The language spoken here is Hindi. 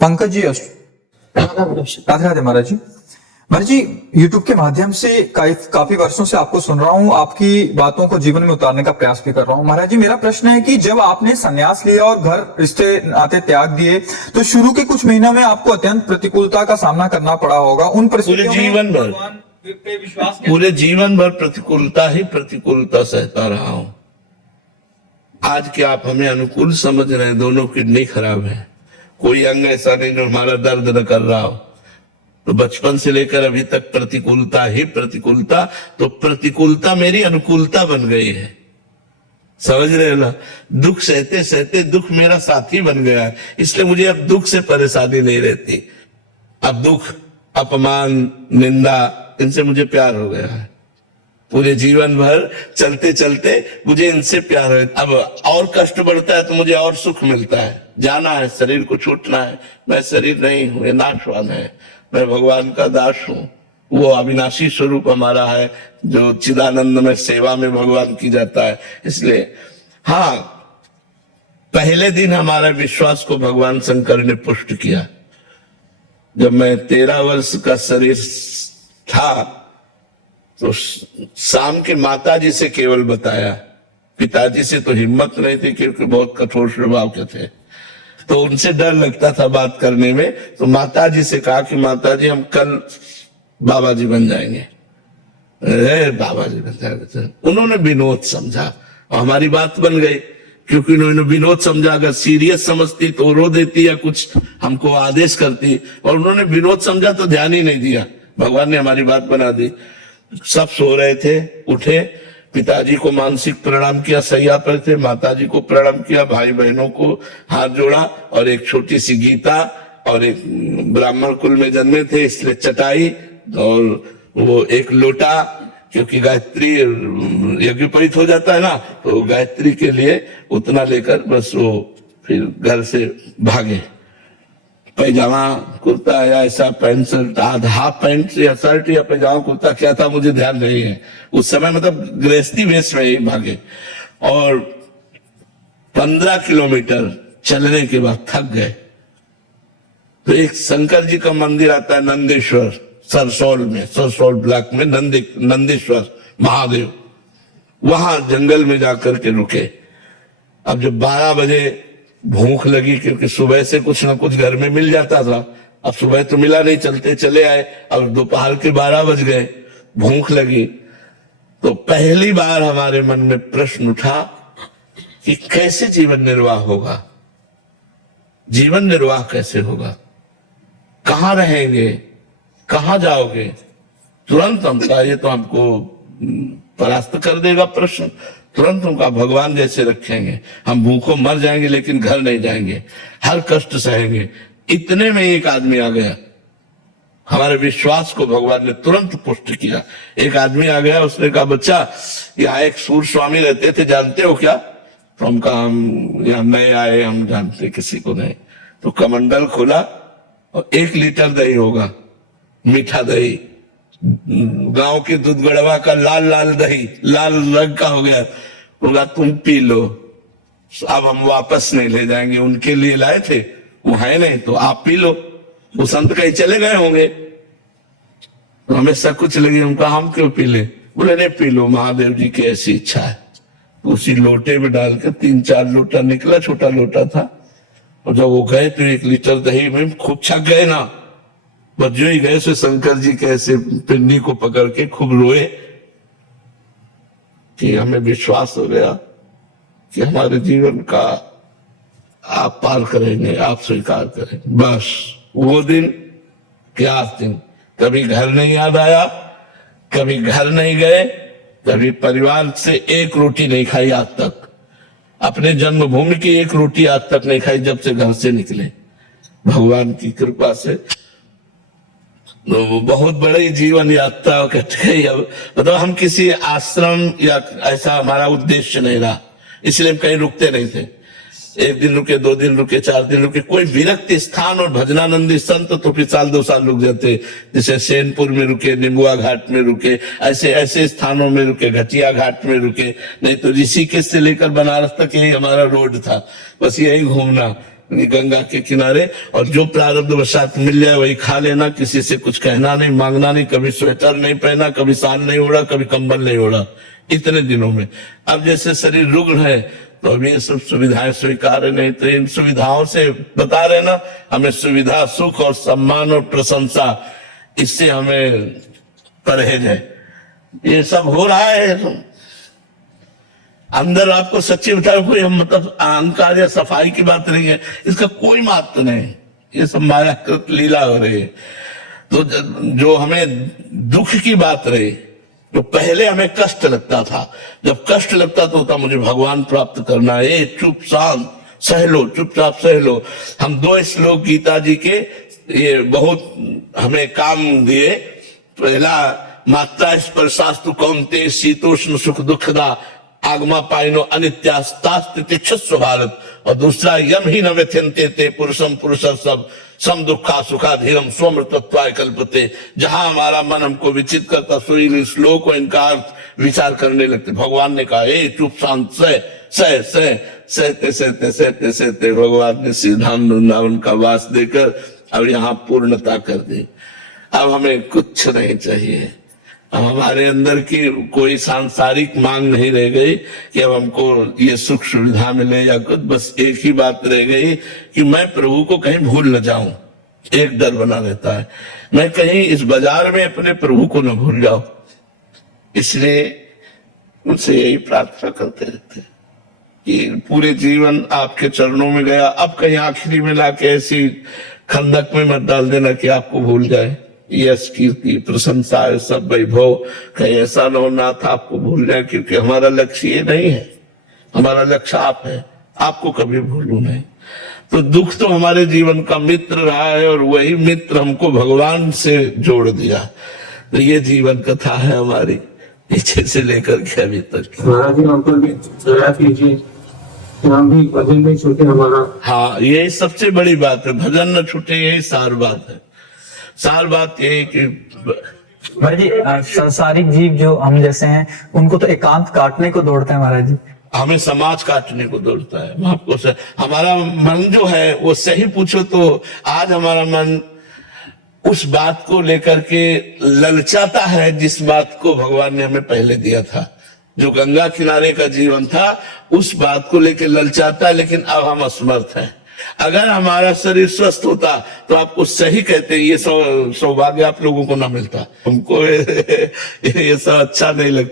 पंकज जी राधे राधे महाराज जी। महाराज जी, यूट्यूब के माध्यम से काफी वर्षों से आपको सुन रहा हूँ, आपकी बातों को जीवन में उतारने का प्रयास भी कर रहा हूँ। महाराज जी, मेरा प्रश्न है कि जब आपने संन्यास लिया और घर रिश्ते नाते त्याग दिए तो शुरू के कुछ महीनों में आपको अत्यंत प्रतिकूलता का सामना करना पड़ा होगा। उन परिस्थितियों में पूरे जीवन भर प्रतिकूलता ही प्रतिकूलता सहता रहा हूं। आज के आप हमें अनुकूल समझ रहे हैं, दोनों किडनी खराब है, कोई अंग ऐसा नहीं जो हमारा दर्द न कर रहा हो। तो बचपन से लेकर अभी तक प्रतिकूलता ही प्रतिकूलता, तो प्रतिकूलता मेरी अनुकूलता बन गई है। समझ रहे हो ना? दुख सहते सहते दुख मेरा साथी बन गया है, इसलिए मुझे अब दुख से परेशानी नहीं रहती। अब दुख, अपमान, निंदा, इनसे मुझे प्यार हो गया है। पूरे जीवन भर चलते चलते मुझे इनसे प्यार है। अब और कष्ट बढ़ता है तो मुझे और सुख मिलता है। जाना है, शरीर को छूटना है। मैं शरीर नहीं हूं, ये नाशवान है, मैं भगवान का दास हूं। वो अविनाशी स्वरूप हमारा है जो चिदानंद में सेवा में भगवान की जाता है। इसलिए हाँ, पहले दिन हमारे विश्वास को भगवान शंकर ने पुष्ट किया। जब मैं 13 वर्ष का शरीर था तो शाम के माता जी से केवल बताया, पिताजी से तो हिम्मत नहीं थी क्योंकि बहुत कठोर स्वभाव के थे, तो उनसे डर लगता था बात करने में। तो माता जी से कहा कि माता जी, हम कल बाबा जी बन जाएंगे। बाबा जी बन जाएंगे। उन्होंने विनोद समझा और हमारी बात बन गई, क्योंकि उन्होंने विनोद समझा। अगर सीरियस समझती तो रो देती या कुछ हमको आदेश करती, और उन्होंने विनोद समझा तो ध्यान ही नहीं दिया। भगवान ने हमारी बात बना दी। सब सो रहे थे, उठे, पिताजी को मानसिक प्रणाम किया, सैया पर थे, माताजी को प्रणाम किया, भाई बहनों को हाथ जोड़ा, और एक छोटी सी गीता, और एक ब्राह्मण कुल में जन्मे थे इसलिए चटाई, और वो एक लोटा, क्योंकि गायत्री यज्ञोपवीत हो जाता है ना, तो गायत्री के लिए उतना लेकर बस वो फिर घर से भागे। पैजामा कुर्ता या ऐसा पैंट शर्ट, हाफ पैंट या शर्ट या पैजामा कुर्ता क्या था मुझे ध्यान नहीं है उस समय, मतलब गृहस्थी वेश में ही भागे। और 15 किलोमीटर चलने के बाद थक गए तो एक शंकर जी का मंदिर आता है नंदेश्वर, सरसौल में, सरसौल ब्लॉक में नंदेश्वर महादेव, वहां जंगल में जाकर के रुके। अब जब 12 बजे भूख लगी, क्योंकि सुबह से कुछ ना कुछ घर में मिल जाता था, अब सुबह तो मिला नहीं, चलते चले आए। अब दोपहर के 12 बज गए, भूख लगी, तो पहली बार हमारे मन में प्रश्न उठा कि कैसे जीवन निर्वाह होगा, जीवन निर्वाह कैसे होगा, कहां रहेंगे, कहां जाओगे। तुरंत हम कहा ये तो हमको परास्त कर देगा प्रश्न। तुरंत उनका भगवान जैसे रखेंगे, हम भूखों मर जाएंगे लेकिन घर नहीं जाएंगे, हर कष्ट सहेंगे। इतने में एक आदमी आ गया, हमारे विश्वास को भगवान ने तुरंत पुष्ट किया। एक आदमी आ गया, उसने कहा बच्चा, यहाँ एक सूर स्वामी रहते थे, जानते हो क्या? तो हम कहा हम यहाँ नए आए, हम जानते किसी को नहीं। तो कमंडल खोला और 1 लीटर दही होगा, मीठा दही, गांव के दूध गड़वा का लाल लाल दही, लाल रंग का हो गया। बोला तुम पी लो, अब हम वापस नहीं ले जाएंगे, उनके लिए लाए थे, वो है नहीं, तो आप पी लो। वो संत कहीं चले गए होंगे, तो हमें सब कुछ लगे, हम कहा हम क्यों पी ले? बोले नहीं पी लो, महादेव जी की ऐसी इच्छा है। उसी लोटे में डालकर 3-4 लोटा निकला, छोटा लोटा था, और जब वो गए तो 1 लीटर दही में खूब छक गए ना। बस जो ही गए से शंकर जी के ऐसे पिंडी को पकड़ के खूब रोए कि हमें विश्वास हो गया कि हमारे जीवन का आप पार करेंगे, आप स्वीकार करेंगे। बस वो दिन क्या दिन, कभी घर नहीं याद आया, कभी घर नहीं गए, कभी परिवार से 1 रोटी नहीं खाई आज तक, अपने जन्मभूमि की 1 रोटी आज तक नहीं खाई जब से घर से निकले, भगवान की कृपा से। तो बहुत बड़ी जीवन यात्रा कट गई। अब मतलब हम किसी आश्रम या ऐसा हमारा उद्देश्य नहीं रहा, इसलिए हम कहीं रुकते नहीं थे। 1 दिन रुके, 2 दिन रुके, 4 दिन रुके, कोई विरक्त स्थान और भजनानंदी संत तो फिर साल 2 साल रुक जाते, जैसे सेनपुर में रुके, निम्बुआ घाट में रुके, ऐसे ऐसे स्थानों में रुके, घटिया घाट में रुके। नहीं तो ऋषिकेश से लेकर बनारस तक यही हमारा रोड था, बस यही घूमना। गंगा के किनारे, और जो प्रारब्ध वशात मिल जाए वही खा लेना, किसी से कुछ कहना नहीं, मांगना नहीं, कभी स्वेटर नहीं पहना, कभी शाल नहीं ओढ़ा, कभी कंबल नहीं ओढ़ा, इतने दिनों में। अब जैसे शरीर रुग्ण है तो अब ये सब सुविधाएं स्वीकार नहीं, तो इन सुविधाओं से बता रहे ना, हमें सुविधा, सुख और सम्मान और प्रशंसा, इससे हमें परहेज है। ये सब हो रहा है अंदर, आपको सच्ची बताओ, कोई हम मतलब अहंकार या सफाई की बात नहीं है, इसका कोई महत्व नहीं, ये सब मायाकृत लीला हो रही है। तो जो हमें दुख की बात रही, तो पहले हमें कष्ट लगता था, जब कष्ट लगता तो होता मुझे भगवान प्राप्त करना है, चुप शांत सह लो, चुपचाप सह लो। हम 2 श्लोक गीता जी के ये बहुत हमें काम दिए। पहला, मात्रा स्पर्शास्तु कौन्तेय शीतोष्ण सुख दुखदा आगमा पाइनो अनित्यास्तास्तितिक्षस्व भारत, और दूसरा, यम ही न व्यथ्यन्ते ते पुरुषम पुरुष सब सम दुखा सुखा धीरम स्वमृतत्वाय कल्पते। जहां हमारा मन हमको विचित करता, सो इन श्लोक को इनका अर्थ विचार करने लगते। भगवान ने कहा, ए चुप शांत सह सह सह सहते सहते सहते सहते भगवान ने श्रीधाम वृंदावन का वास देकर अब यहाँ पूर्णता कर दी। अब हमें कुछ नहीं चाहिए, अब हमारे अंदर की कोई सांसारिक मांग नहीं रह गई कि अब हमको ये सुख सुविधा मिले या कुछ, बस एक ही बात रह गई कि मैं प्रभु को कहीं भूल न जाऊं। एक डर बना रहता है, मैं कहीं इस बाजार में अपने प्रभु को न भूल जाऊं, इसलिए उनसे यही प्रार्थना करते रहते कि पूरे जीवन आपके चरणों में गया, अब कहीं आखिरी में लाके ऐसी खंदक में मत डाल देना कि आपको भूल जाए। यश कीर्ति प्रशंसा सब वैभव कहीं ऐसा न हो नाथ आपको भूल जाए, क्योंकि हमारा लक्ष्य ये नहीं है, हमारा लक्ष्य आप है, आपको कभी भूलू नहीं। तो दुख तो हमारे जीवन का मित्र रहा है, और वही मित्र हमको भगवान से जोड़ दिया। तो ये जीवन कथा है हमारी, पीछे से लेकर के अभी तक। महाराज जी हम पर भी दया कीजिए, हम भी भजन नहीं छूटे हमारा। हाँ, ये सबसे बड़ी बात है, भजन न छूटे, यही सार बात है। सार बात ये है कि महाराज जी, संसारिक जीव जो हम जैसे हैं, उनको तो एकांत काटने को दौड़ते हैं महाराज जी। हमें समाज काटने को दौड़ता है। आपको हमारा मन जो है वो सही पूछो तो आज हमारा मन उस बात को लेकर के ललचाता है जिस बात को भगवान ने हमें पहले दिया था। जो गंगा किनारे का जीवन था उस बात को लेकर ललचाता है, लेकिन अब हम असमर्थ हैं। अगर हमारा शरीर स्वस्थ होता तो आपको सही कहते, ये सौभाग्य आप लोगों को ना मिलता, हमको ये सब अच्छा नहीं लगता।